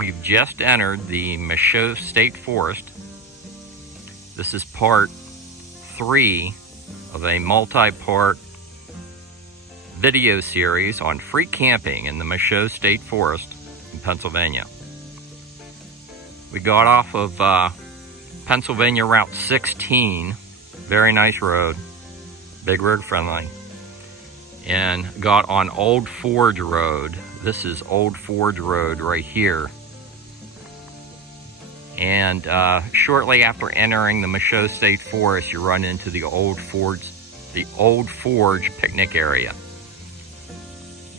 We've just entered the Michaux State Forest. This is part 3 of a multi-part video series on free camping in the Michaux State Forest in Pennsylvania. We got off of Pennsylvania Route 16, very nice road, big road friendly, and got on Old Forge Road. This is Old Forge Road right here. And shortly after entering the Michaux State Forest, you run into the Old Forge picnic area.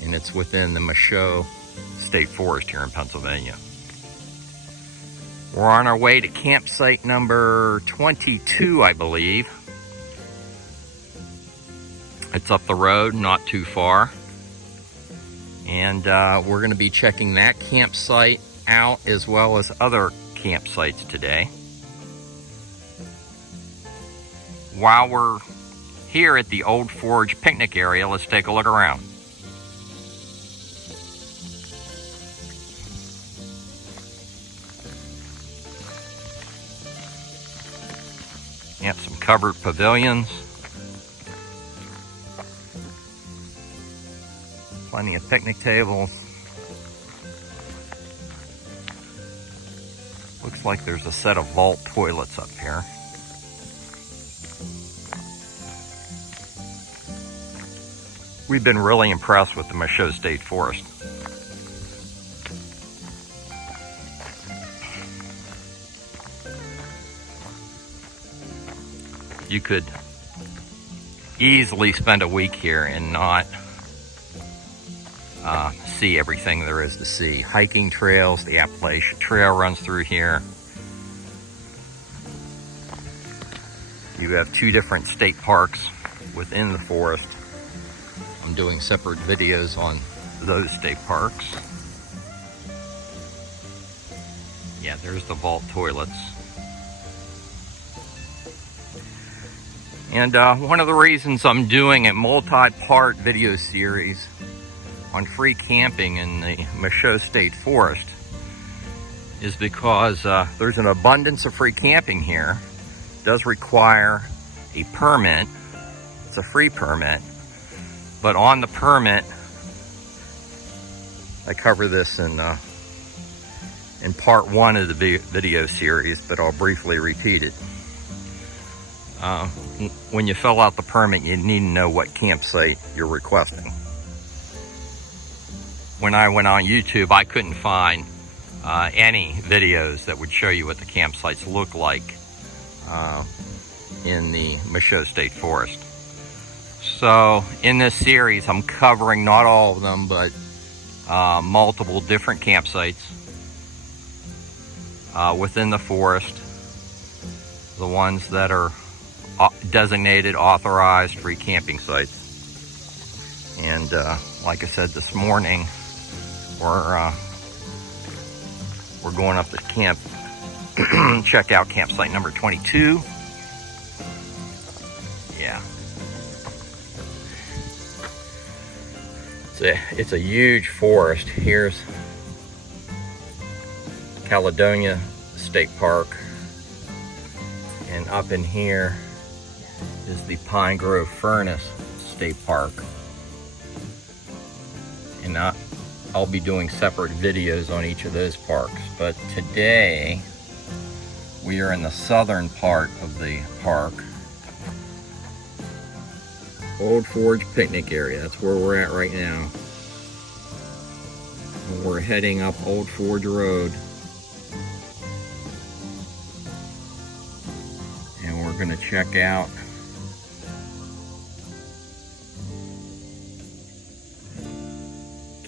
And it's within the Michaux State Forest here in Pennsylvania. We're on our way to campsite number 22, I believe. It's up the road, not too far. And we're going to be checking that campsite out as well as other campsites today. While we're here at the Old Forge picnic area, let's take a look around. Got some covered pavilions. Plenty of picnic tables. Looks like there's a set of vault toilets up here. We've been really impressed with the Michaux State Forest. You could easily spend a week here and not see everything there is to see. Hiking trails, the Appalachian Trail runs through here. You have 2 different state parks within the forest. I'm doing separate videos on those state parks. Yeah, there's the vault toilets. And one of the reasons I'm doing a multi-part video series on free camping in the Michaux State Forest is because there's an abundance of free camping here. It does require a permit. It's a free permit. But on the permit, I cover this in part 1 of the video series, but I'll briefly repeat it. When you fill out the permit, you need to know what campsite you're requesting. When I went on YouTube, I couldn't find any videos that would show you what the campsites look like in the Michaux State Forest. So in this series, I'm covering not all of them, but multiple different campsites within the forest. The ones that are designated, authorized free camping sites. And like I said this morning, we're going up to camp, check out campsite number 22. Yeah. It's a huge forest. Here's Caledonia State Park. And up in here is the Pine Grove Furnace State Park. And I'll be doing separate videos on each of those parks. But today, we are in the southern part of the park. Old Forge picnic area, that's where we're at right now. And we're heading up Old Forge Road. And we're gonna check out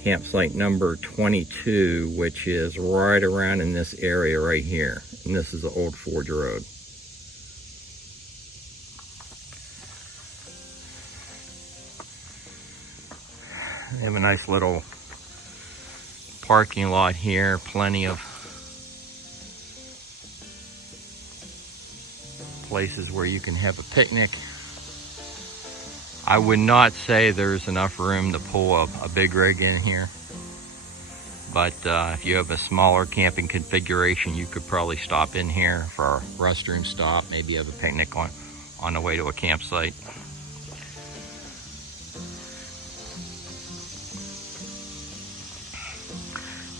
campsite number 22, which is right around in this area right here. And this is the Old Forge Road. They have a nice little parking lot here, plenty of places where you can have a picnic. I would not say there's enough room to pull a big rig in here, but if you have a smaller camping configuration, you could probably stop in here for a restroom stop, maybe have a picnic on the way to a campsite.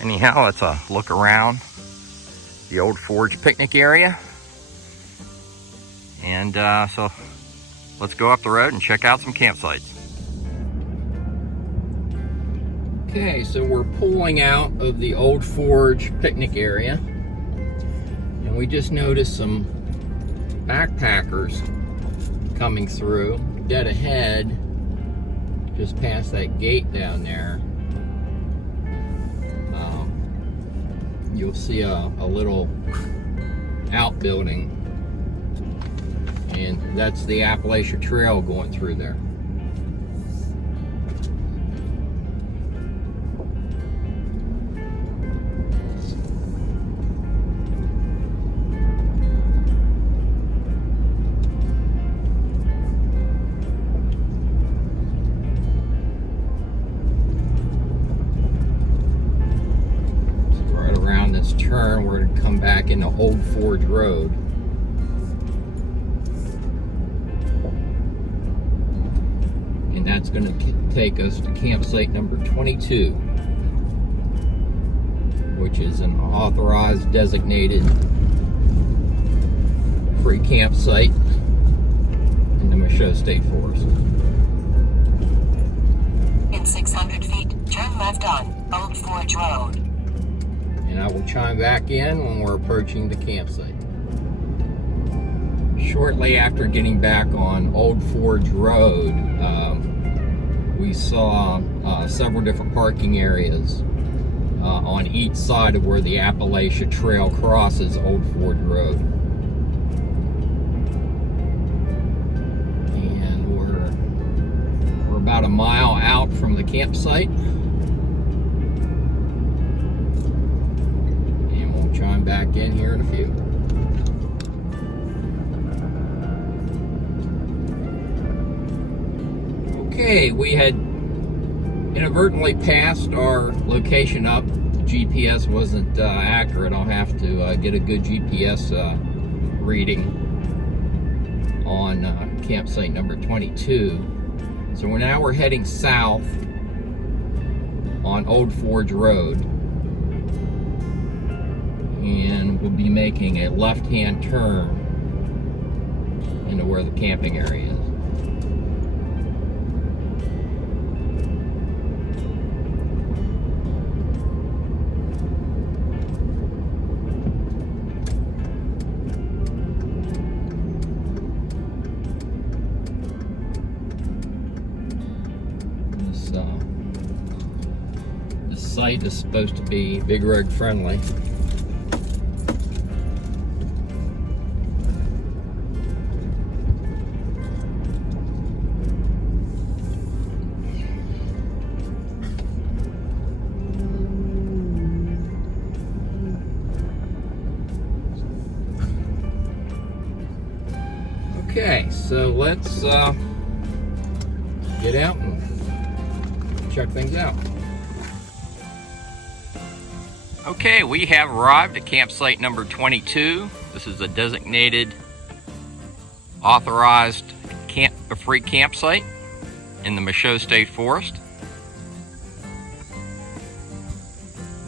Anyhow, let's look around the old forge picnic area. And so let's go up the road and check out some campsites. Okay, so we're pulling out of the old forge picnic area, and we just noticed some backpackers coming through dead ahead, just past that gate down there. You'll see a little outbuilding, and that's the Appalachian Trail going through there. Turn, we're going to come back into Old Forge Road. And that's going to take us to campsite number 22, which is an authorized, designated free campsite in the Michaux State Forest. In 600 feet, turn left on Old Forge Road. And I will chime back in when we're approaching the campsite. Shortly after getting back on Old Forge Road, we saw several different parking areas on each side of where the Appalachian Trail crosses Old Forge Road. And we're about a mile out from the campsite. Chime back in here in a few. Okay, we had inadvertently passed our location up. The GPS wasn't accurate. I'll have to get a good GPS reading on campsite number 22. So we're heading south on Old Forge Road. And we'll be making a left-hand turn into where the camping area is. This site is supposed to be big road friendly. Okay, so let's get out and check things out. Okay, we have arrived at campsite number 22. This is a designated, authorized free campsite in the Michaux State Forest.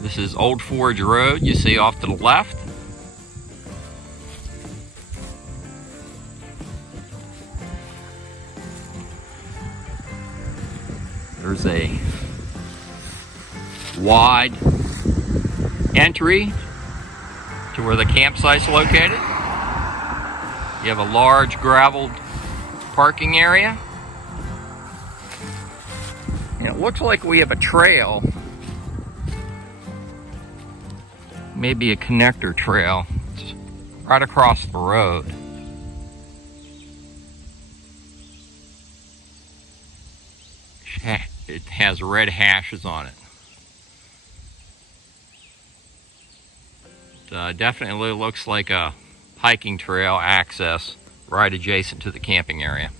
This is Old Forge Road, you see off to the left. There's a wide entry to where the campsite's located. You have a large graveled parking area. And it looks like we have a trail, maybe a connector trail. It's right across the road. It has red hashes on it. It definitely looks like a hiking trail access right adjacent to the camping area.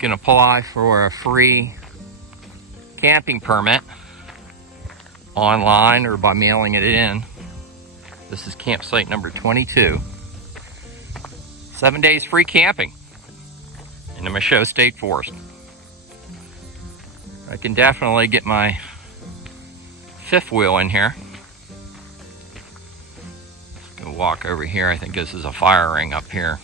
can apply for a free camping permit online or by mailing it in. This is campsite number 22. 7 days free camping in the Michaux State Forest. I can definitely get my fifth wheel in here. Go walk over here. I think this is a fire ring up here.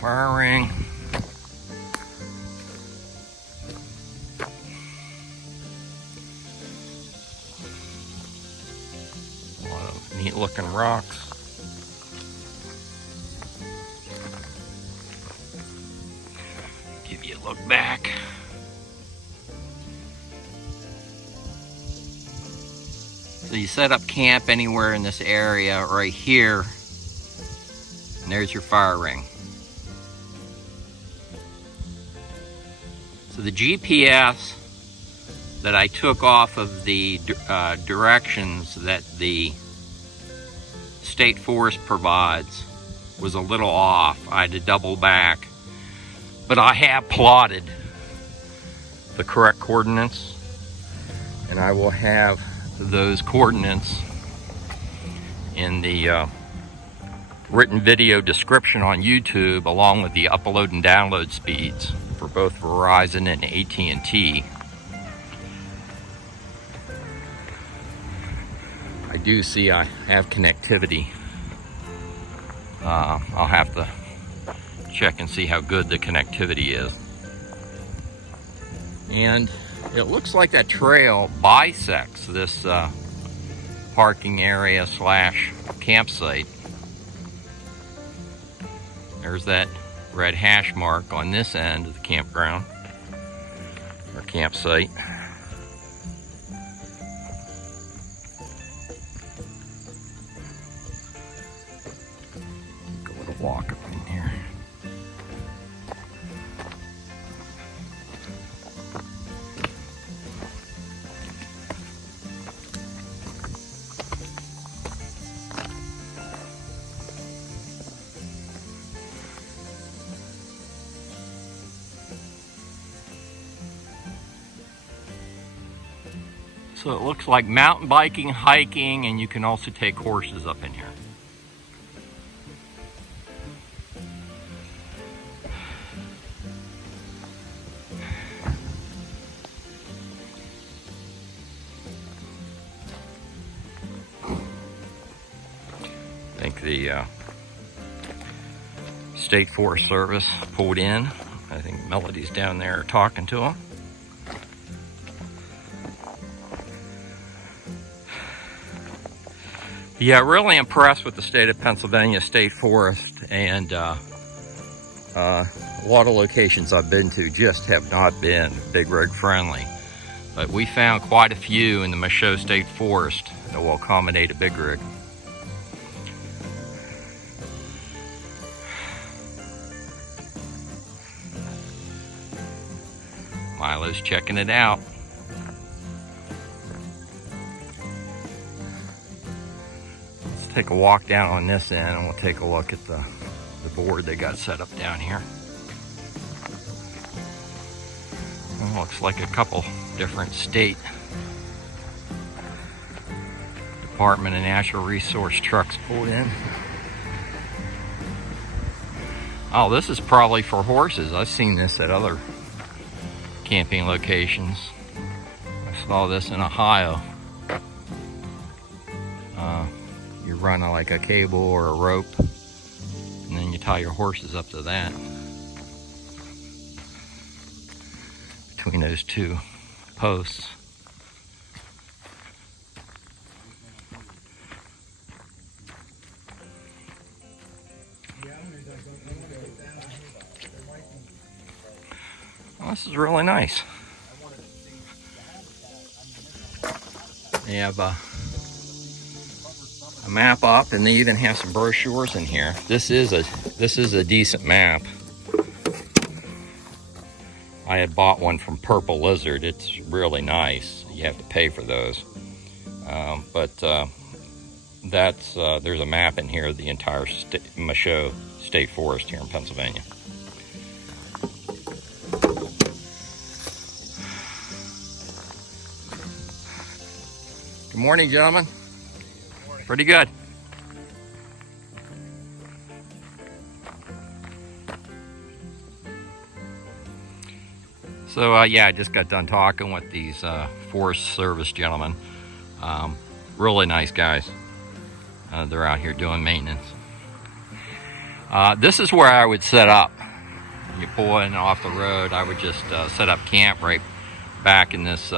Fire ring. A lot of neat looking rocks. Give you a look back. So you set up camp anywhere in this area right here, and there's your fire ring. So the GPS that I took off of the directions that the State Forest provides was a little off. I had to double back. But I have plotted the correct coordinates, and I will have those coordinates in the written video description on YouTube, along with the upload and download speeds for both Verizon and AT&T. I do see I have connectivity. I'll have to check and see how good the connectivity is. And it looks like that trail bisects this parking area slash campsite. There's that red hash mark on this end of the campground or campsite. Take a little walk up in here. So it looks like mountain biking, hiking, and you can also take horses up in here. I think the State Forest Service pulled in. I think Melody's down there talking to them. Yeah, really impressed with the state of Pennsylvania State Forest, and a lot of locations I've been to just have not been big rig friendly. But we found quite a few in the Michaux State Forest that will accommodate a big rig. Milo's checking it out. Take a walk down on this end, and we'll take a look at the board they got set up down here. Well, looks like a couple different state Department of Natural Resource trucks pulled in. Oh, this is probably for horses. I've seen this at other camping locations. I saw this in Ohio. You run like a cable or a rope, and then you tie your horses up to that between those two posts. Well, this is really nice. They have a map up, and they even have some brochures in here. This is a decent map. I had bought one from Purple Lizard. It's really nice. You have to pay for those, there's a map in here of the entire Michaux State Forest here in Pennsylvania. Good morning, gentlemen. Good morning. Pretty good. So yeah, I just got done talking with these Forest Service gentlemen. Really nice guys. They're out here doing maintenance. This is where I would set up. You pull in off the road, I would just set up camp right back in this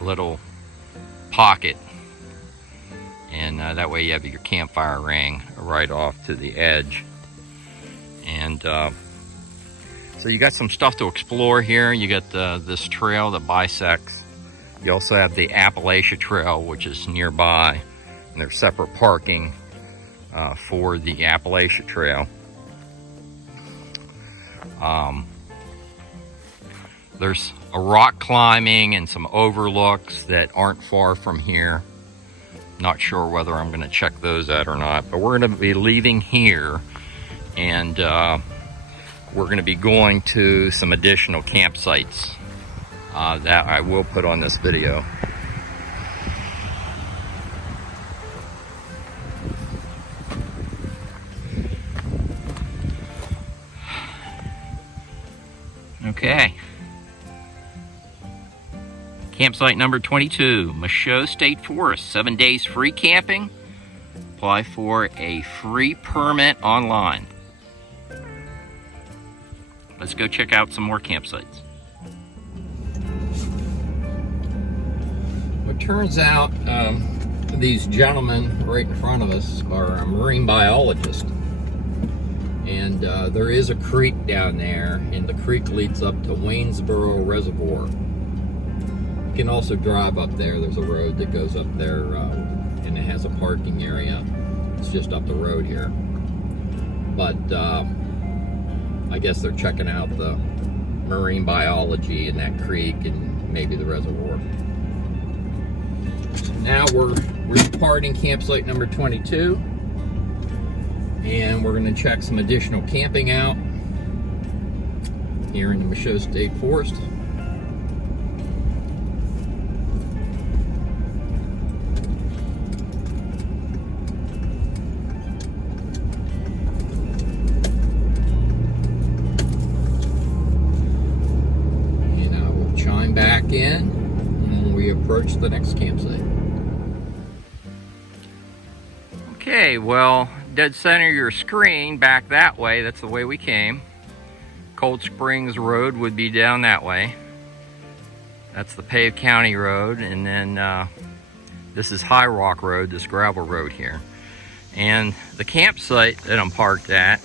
little pocket, and that way you have your campfire ring right off to the edge. And so you got some stuff to explore here. You got this trail that bisects. You also have the Appalachia Trail, which is nearby, and there's separate parking for the Appalachia Trail. There's a rock climbing and some overlooks that aren't far from here. Not sure whether I'm going to check those out or not, but we're going to be leaving here, and we're going to be going to some additional campsites that I will put on this video. Okay. Campsite number 22, Michaux State Forest, 7 days free camping. Apply for a free permit online. Let's go check out some more campsites. Well, it turns out these gentlemen right in front of us are a marine biologist. And there is a creek down there, and the creek leads up to Waynesboro Reservoir. You can also drive up there. There's a road that goes up there, and it has a parking area. It's just up the road here. But I guess they're checking out the marine biology in that creek and maybe the reservoir. So now we're departing campsite number 22. And we're going to check some additional camping out here in the Michaux State Forest. And I will chime back in when we approach the next campsite. Okay, well, dead center of your screen, back that way, that's the way we came. Cold Springs Road would be down that way. That's the paved county road, and then this is High Rock Road, this gravel road here. And the campsite that I'm parked at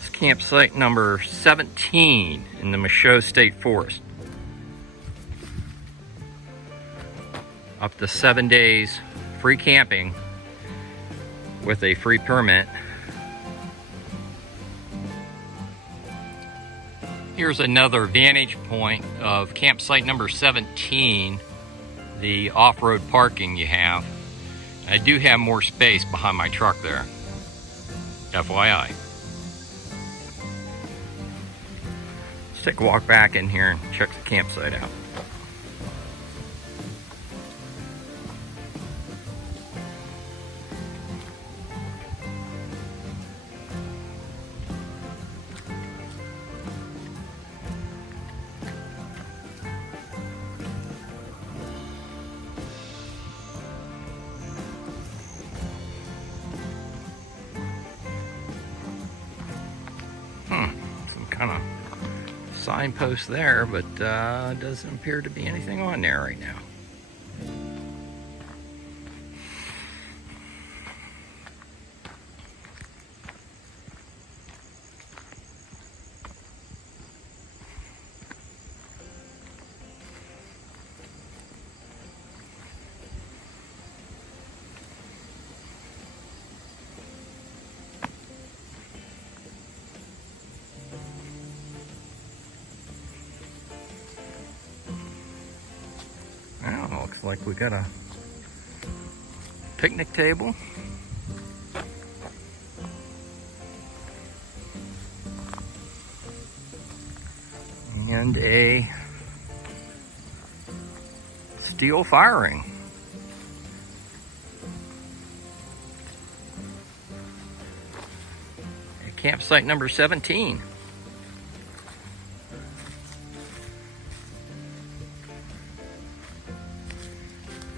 is campsite number 17 in the Michaux State Forest. Up to 7 days free camping with a free permit. Here's another vantage point of campsite number 17, the off-road parking you have. I do have more space behind my truck there, FYI. Let's take a walk back in here and check the campsite out. Some kind of signpost there, but doesn't appear to be anything on there right now. Looks like we got a picnic table. And a steel fire ring. At campsite number 17.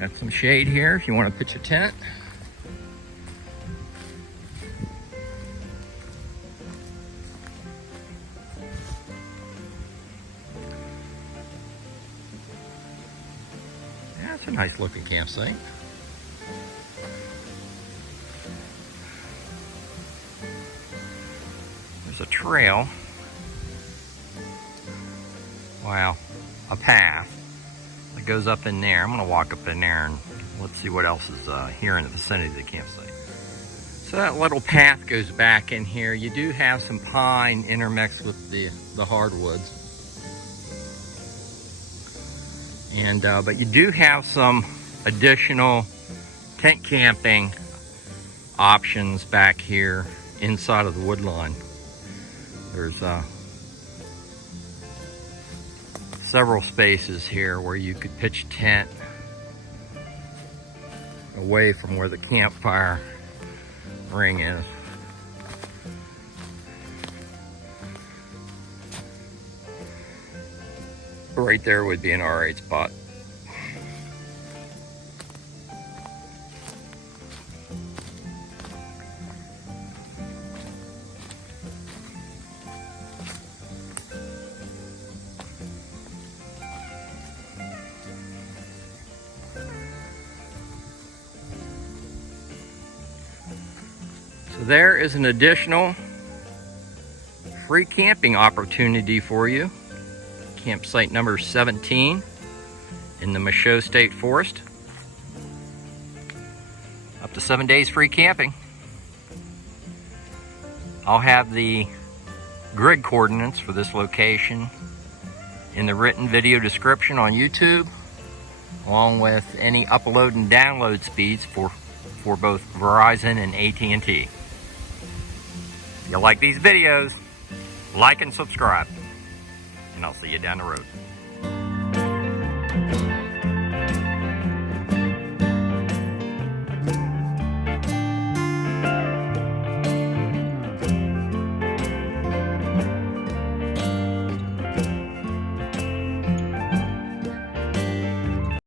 Got some shade here if you want to pitch a tent. Yeah, it's a nice looking campsite. There's a trail. Wow, a path that goes up in there. I'm gonna walk up in there and let's see what else is here in the vicinity of the campsite. So that little path goes back in here. You do have some pine intermixed with the hardwoods. And but you do have some additional tent camping options back here inside of the woodline. There's several spaces here where you could pitch a tent away from where the campfire ring is. Right there would be an R8 spot. So there is an additional free camping opportunity for you. Campsite number 17 in the Michaux State Forest. Up to 7 days free camping. I'll have the grid coordinates for this location in the written video description on YouTube, along with any upload and download speeds for both Verizon and AT&T. If you like these videos, like and subscribe, and I'll see you down the road.